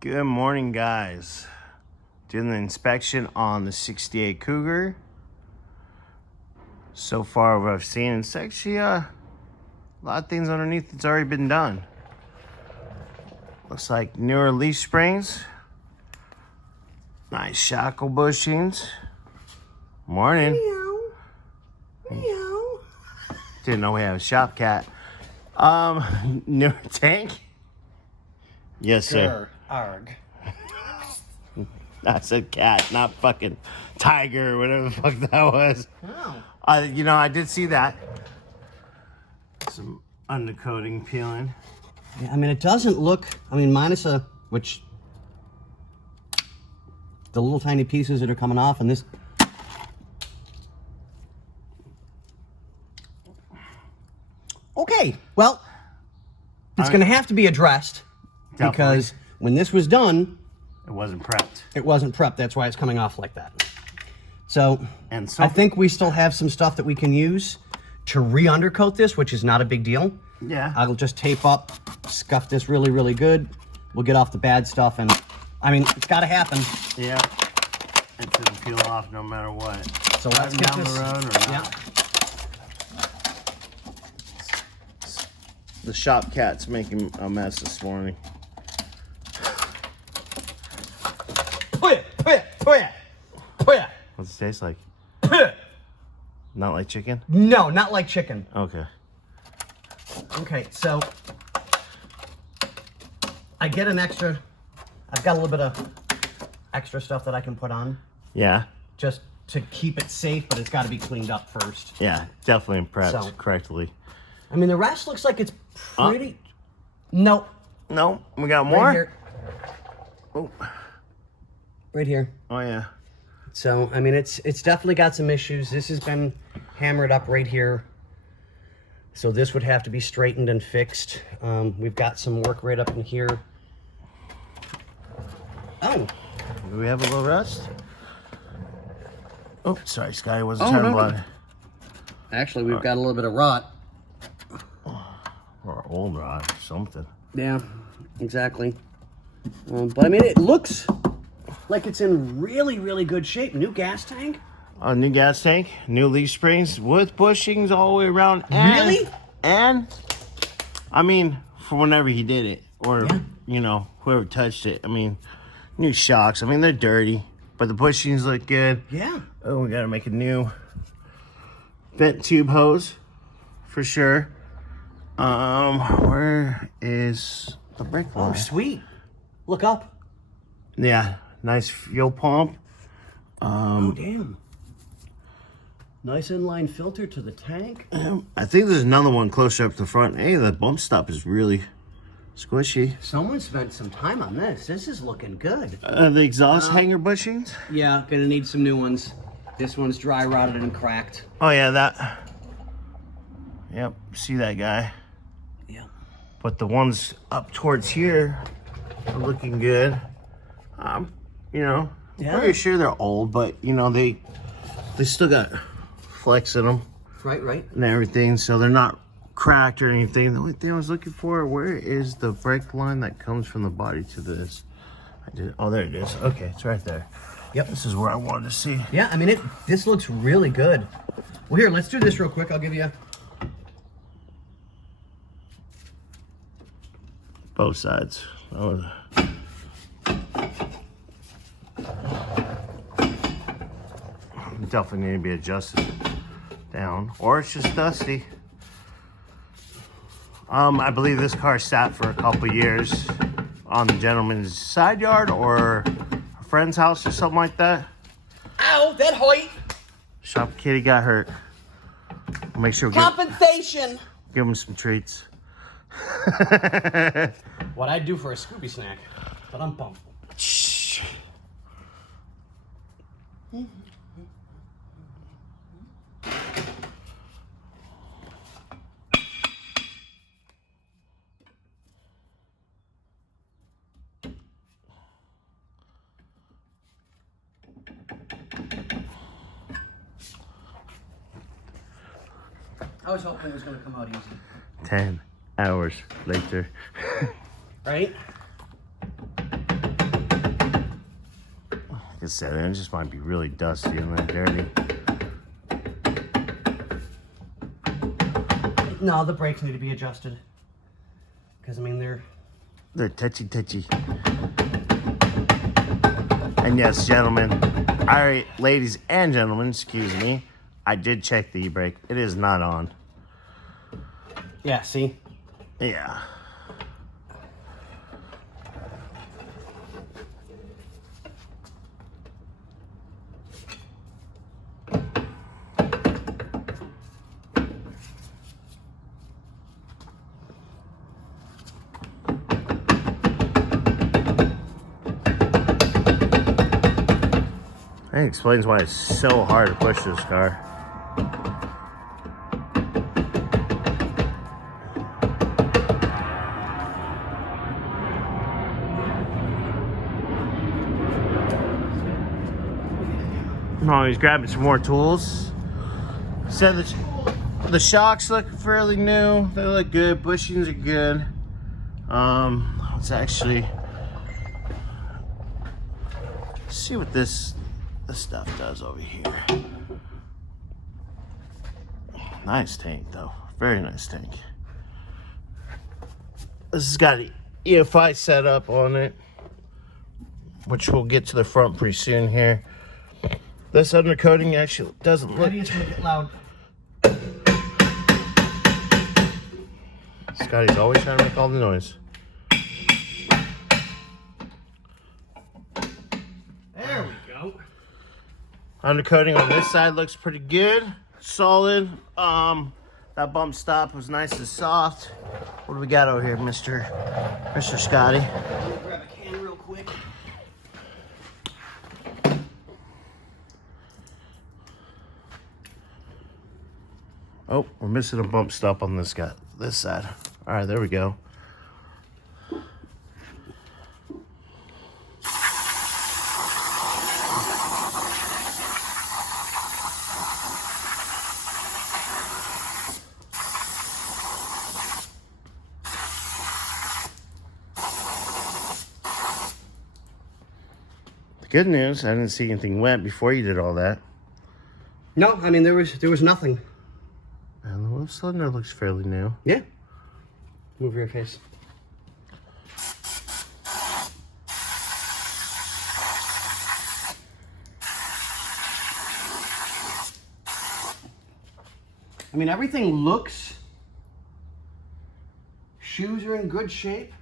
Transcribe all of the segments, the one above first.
Good morning, guys. Doing the inspection on the 68 Cougar. So far what I've seen, it's actually a lot of things underneath that's already been done. Looks like newer leaf springs. Nice shackle bushings. Morning. Meow. Meow. Didn't know we had a shop cat. Newer tank. Yes, sir. Arg. I said cat, not fucking tiger or whatever the fuck that was. Oh. I did see that. Some undercoating peeling. Yeah, I mean, it doesn't look, minus the little tiny pieces that are coming off and this. Okay, well, it's going to have to be addressed. Definitely. Because when this was done, It wasn't prepped. it wasn't prepped. That's why it's coming off like that. So, And I think we still have some stuff that we can use to re-undercoat this, which is not a big deal. Yeah. I'll just tape up, scuff this really, really good. We'll get off the bad stuff, and it's got to happen. Yeah. It's gonna peel off no matter what. So let's get down this. the road or not. Yeah. The shop cat's making a mess this morning. What's it taste like? Not like chicken? No, not like chicken. Okay. Okay, so I've got a little bit of extra stuff that I can put on Yeah. just to keep it safe, but it's got to be cleaned up first. Yeah, definitely prepped So. correctly. The rest looks like it's pretty. No. No, we got more? Right here. Oh. Right here. Oh, yeah. So, it's definitely got some issues. This has been hammered up right here. So this would have to be straightened and fixed. We've got some work right up in here. Oh. Do we have a little rust? Oh, sorry, Scotty. Wasn't trying to blood. Actually, we've got a little bit of rot. Or old rot or something. Yeah, exactly. But it looks like it's in really, really good shape. New gas tank. A new gas tank, new leaf springs with bushings all the way around. And, Really? And, for whenever he did it, or, whoever touched it. New shocks. They're dirty, but the bushings look good. Yeah. Oh, we gotta make a new vent tube hose for sure. Where is the brake line? Oh, sweet. Look up. Yeah, nice fuel pump. Oh, damn. Nice inline filter to the tank. I think there's another one closer up the front. Hey, the bump stop is really squishy. Someone spent some time on this. This is looking good. The exhaust hanger bushings? Yeah, gonna need some new ones. This one's dry rotted and cracked. Oh, yeah, that. Yep, see that guy. Yeah. But the ones up towards here are looking good. Yeah. Pretty sure they're old, but, they still got flex in them. Right. And everything, so they're not cracked or anything. The only thing I was looking for, where is the brake line that comes from the body to this? Oh, there it is. Okay, it's right there. Yep. This is where I wanted to see. Yeah, this looks really good. Well, here, let's do this real quick. I'll give you Both sides. Oh. Definitely need to be adjusted down, or it's just dusty. I believe this car sat for a couple years on the gentleman's side yard or a friend's house or something like that. Ow, that height. Shop kitty got hurt. We'll make sure we Compensation. give him some treats. What I'd do for a Scooby snack, but I'm pumped. Shh. I was hoping it was going to come out easy. 10 hours later. Right? said, it just might be really dusty and then dirty. No, the brakes need to be adjusted. Because, I mean, they're touchy. And yes, gentlemen, ladies and gentlemen, excuse me, I did check the e-brake. It is not on. Yeah, see? Yeah. That explains why it's so hard to push this car. Oh, he's grabbing some more tools. Said the shocks look fairly new. They look good. Bushings are good. Let's actually see what this stuff does over here. Nice tank though. Very nice tank. This has got an EFI setup on it, which we'll get to the front pretty soon here. This undercoating actually doesn't look... It's gonna get loud. Scotty's always trying to make all the noise. There we go. Undercoating on this side looks pretty good, solid. That bump stop was nice and soft. What do we got over here, Mr. Scotty? Grab a can real quick. Oh, we're missing a bump stop on this side. All right, there we go. The good news, I didn't see anything wet before you did all that. No, I mean there was nothing. And the left cylinder looks fairly new. Yeah. Move your face. I mean, everything looks... Shoes are in good shape.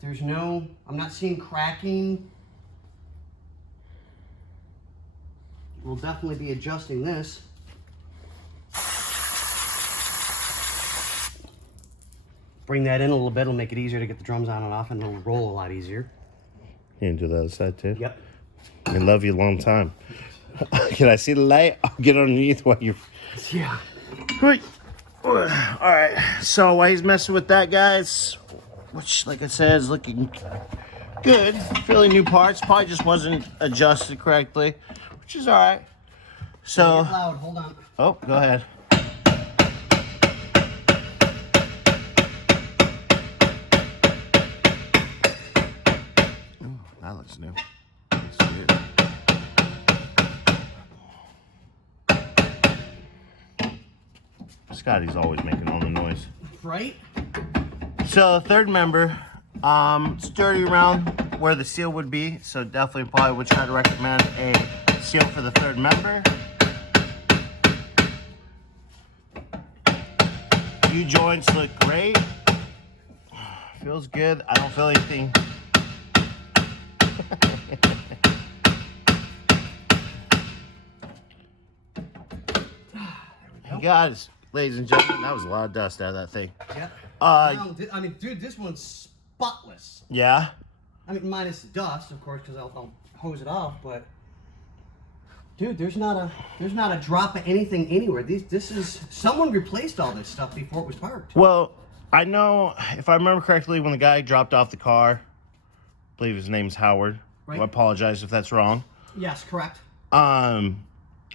There's no... I'm not seeing cracking. We'll definitely be adjusting this. Bring that in a little bit, it'll make it easier to get the drums on and off, and it'll roll a lot easier. You can do the other side too? Yep. I love you a long time. Can I see the light? I'll get underneath while you're... Yeah. Alright, so while he's messing with that, guys, which, like I said, is looking good. Fairly new parts. Probably just wasn't adjusted correctly, which is alright. So... Get loud, hold on. Oh, go ahead. That looks new. Looks good. Scotty's always making all the noise. Right? So, third member, it's dirty around where the seal would be, so definitely probably would try to recommend a seal for the third member. U-joints look great. Feels good. I don't feel anything. Guys, ladies and gentlemen, that was a lot of dust out of that thing. Yeah. I mean, dude, this one's spotless. Yeah? I mean, minus the dust, of course, because I'll hose it off, but... Dude, there's not a drop of anything anywhere. This is... Someone replaced all this stuff before it was parked. Well, I know, if I remember correctly, when the guy dropped off the car, I believe his name's Howard. Right. I apologize if that's wrong. Yes, correct.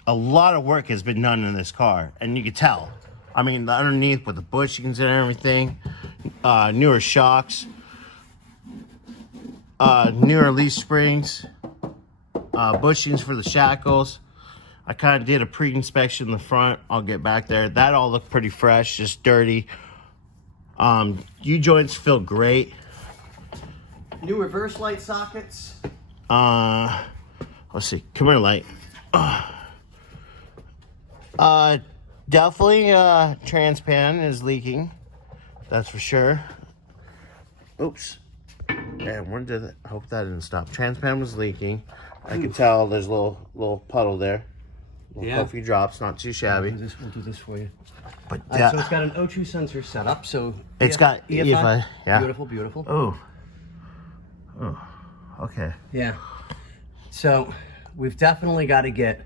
A lot of work has been done in this car, and you could tell. I mean, the underneath with the bushings and everything, newer shocks, newer leaf springs. bushings for the shackles. I kind of did a pre-inspection in the front. I'll get back there. That all looked pretty fresh, just dirty. U-joints feel great. New reverse light sockets. Let's see. Come here, light. Definitely transpan is leaking. That's for sure. Oops. And where did it? I hope that didn't stop. Transpan was leaking. I can tell there's a little puddle there. Coffee drops, not too shabby. We'll do this for you. But So it's got an O2 sensor set up. So it's got EFI. Yeah. Beautiful, beautiful. Oh. Okay. Yeah. So we've definitely got to get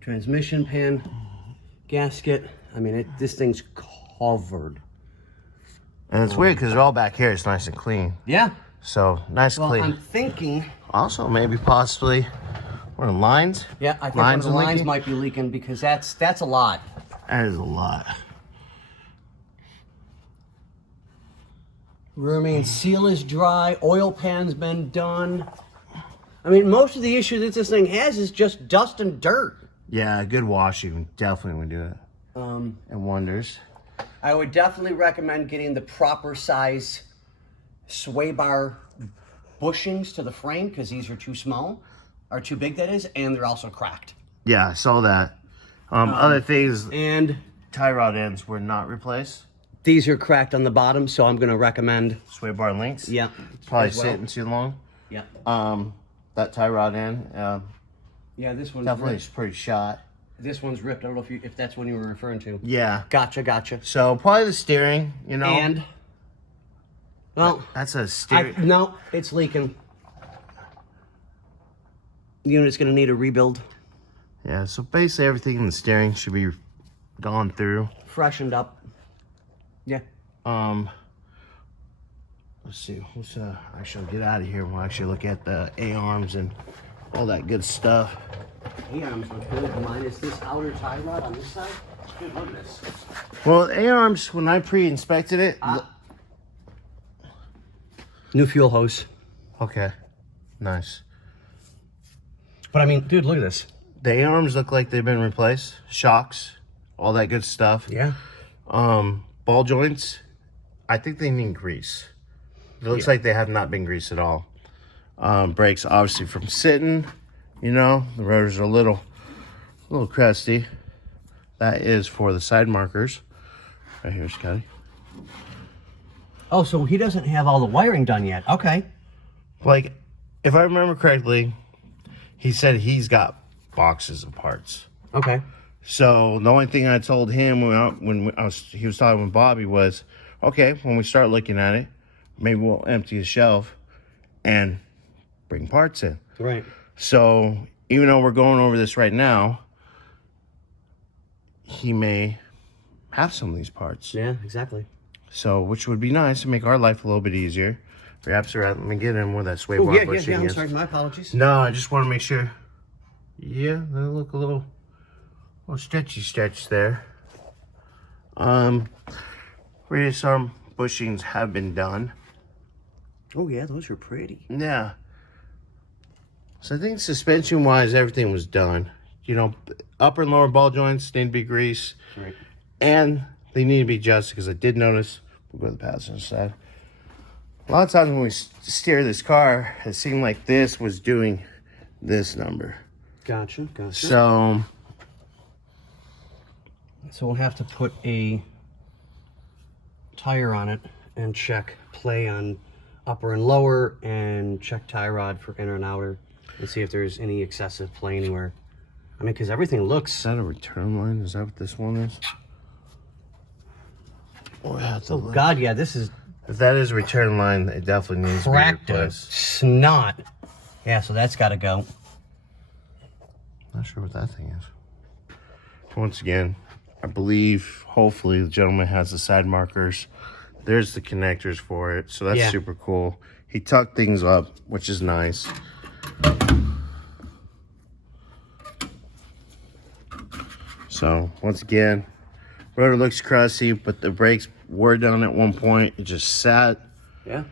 transmission pin, gasket. I mean, this thing's covered. And it's weird because they're all back here. It's nice and clean. Yeah. So nice, clean. I'm thinking. Also, maybe possibly one of the lines. Yeah, I think one of the lines might be leaking because that's a lot. That is a lot. Rear main seal is dry. Oil pan's been done. I mean, most of the issue that this thing has is just dust and dirt. Yeah, good washing definitely would do it. And wonders. I would definitely recommend getting the proper size sway bar bushings to the frame because these are too small, or too big that is, and they're also cracked. Yeah, I saw that. Other things, And tie rod ends were not replaced. these are cracked on the bottom, so I'm going to recommend. Sway bar links. Yeah. It's probably as well. sitting too long. Yeah. That tie rod end, Yeah, this one's definitely ripped. is pretty shot. This one's ripped. I don't know if that's one you were referring to. Yeah. Gotcha. So probably the steering, you know. And well, That's a steering. no, it's leaking. The unit's going to need a rebuild. Yeah, so basically everything in the steering should be gone through. Freshened up. Yeah. Let's see. Let's actually get out of here. We'll actually look at the A-arms and all that good stuff. A-arms look good, minus this outer tie rod on this side. Good, look at this. Well, A-arms, when I pre-inspected it. New fuel hose. Okay, nice. But I mean, dude, look at this. The A-arms look like they've been replaced. Shocks, all that good stuff. Yeah. Ball joints, I think they need grease. It looks like they have not been greased at all. Brakes, obviously from sitting, you know, the rotors are a little crusty. That is for the side markers. Right here, Scotty. Oh, so he doesn't have all the wiring done yet. Okay. Like, if I remember correctly, he said he's got boxes of parts. Okay. So the only thing I told him he was talking with Bobby was, okay, when we start looking at it, maybe we'll empty the shelf and bring parts in. Right. So even though we're going over this right now, he may have some of these parts. Yeah, exactly. So, which would be nice to make our life a little bit easier. Perhaps, let me get in where that sway bar bushing I'm is. sorry, my apologies. No, I just want to make sure. Yeah, they look a little stretch there. Radius arm bushings have been done. Oh yeah, those are pretty. Yeah. So I think suspension-wise, everything was done. You know, upper and lower ball joints need to be greased. Right. And they need to be adjusted because I did notice, we'll go to the passenger side. A lot of times when we steer this car, it seemed like this was doing this number. Gotcha. So we'll have to put a tire on it and check play on upper and lower and check tie rod for inner and outer and see if there's any excessive play anywhere. I mean, because everything looks... Is that a return line? Is that what this one is? Oh, God, yeah, this is... If that is a return line, it definitely needs cracked to be to replaced. snot. Yeah, so that's got to go. Not sure what that thing is. Once again, I believe, hopefully, the gentleman has the side markers. There's the connectors for it, so that's super cool. He tucked things up, which is nice. So, once again, rotor looks crusty, but the brakes were done at one point. It just sat. Yeah.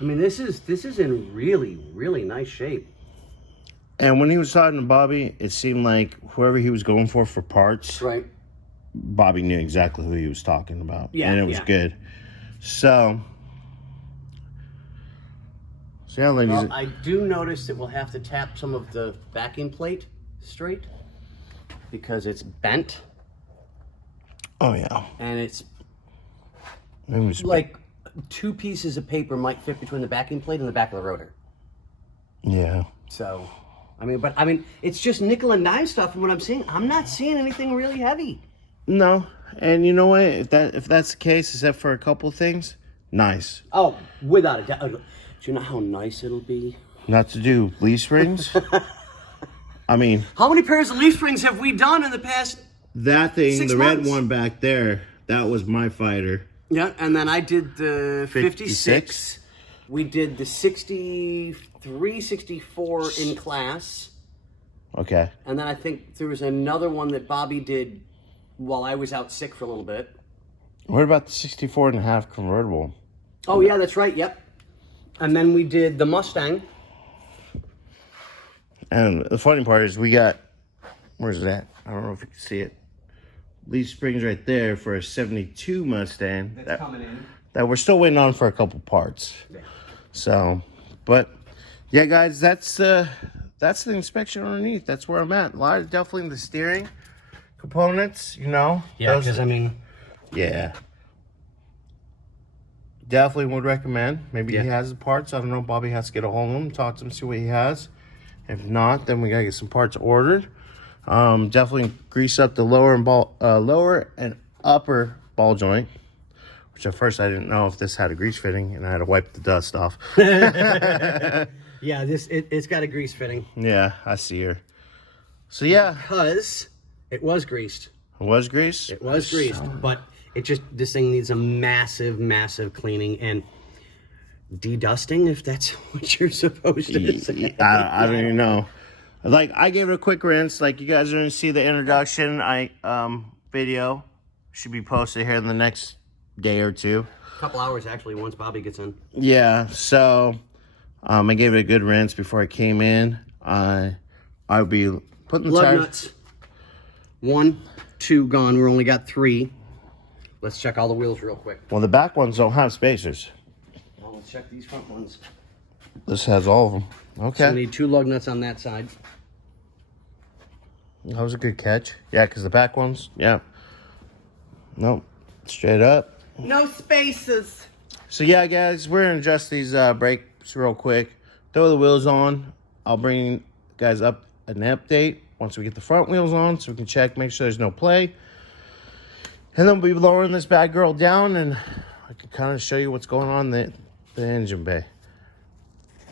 I mean, this is in really, really nice shape. And when he was talking to Bobby, it seemed like whoever he was going for parts, Right. Bobby knew exactly who he was talking about. Yeah, And it was good. So yeah, ladies. Well, I do notice that we'll have to tap some of the backing plate straight because it's bent. Oh, yeah. And it's It was like 2 pieces of paper might fit between the backing plate and the back of the rotor. Yeah. So, I mean, it's just nickel and dime stuff from what I'm seeing. I'm not seeing anything really heavy. No. And you know what? If that's the case, except for a couple things, nice. Oh, without a doubt. Do you know how nice it'll be? Not to do leaf springs. I mean, How many pairs of leaf springs have we done in the past? that thing, 6 the months? red one back there, that was my fighter. Yeah, and then I did the 56. 56. We did the 63, 64 in class. Okay. And then I think there was another one that Bobby did while I was out sick for a little bit. What about the 64.5 convertible? Oh, yeah, that's right. Yep. And then we did the Mustang. And the funny part is we got, where's that? I don't know if you can see it. Leaf springs right there for a 72 Mustang. That's coming in. That we're still waiting on for a couple parts. Yeah. So, but yeah, guys, that's the inspection underneath. That's where I'm at. A lot of definitely the steering components, you know. Yeah, Those- because I mean, yeah. Definitely would recommend. Maybe Yeah. he has the parts. I don't know. Bobby has to get a hold of him, talk to him, see what he has. If not, then we gotta get some parts ordered. Definitely grease up the lower and upper ball joint. Which at first I didn't know if this had a grease fitting, and I had to wipe the dust off. yeah, it's got a grease fitting. Yeah, I see her. So yeah, Because it was greased. it was grease. It was greased, but this thing needs a massive, massive cleaning and de-dusting, if that's what you're supposed to say. I don't even know. Like, I gave it a quick rinse. Like, you guys are gonna see the introduction video should be posted here in the next day or two. A couple hours, actually, once Bobby gets in. Yeah, so I gave it a good rinse before I came in. I'll be putting the Lug tires. nuts. 1, 2 gone. We only got 3. Let's check all the wheels real quick. Well, the back ones don't have spacers. Well, let's check these front ones. This has all of them. Okay. So we need 2 lug nuts on that side. That was a good catch. Yeah, because the back ones, yeah. Nope. Straight up. No spaces. So, yeah, guys, we're going to adjust these brakes real quick. Throw the wheels on. I'll bring you guys up an update once we get the front wheels on so we can check, make sure there's no play. And then we'll be lowering this bad girl down, and I can kind of show you what's going on in the engine bay.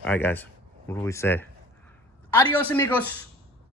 All right, guys. What do we say? Adios, amigos.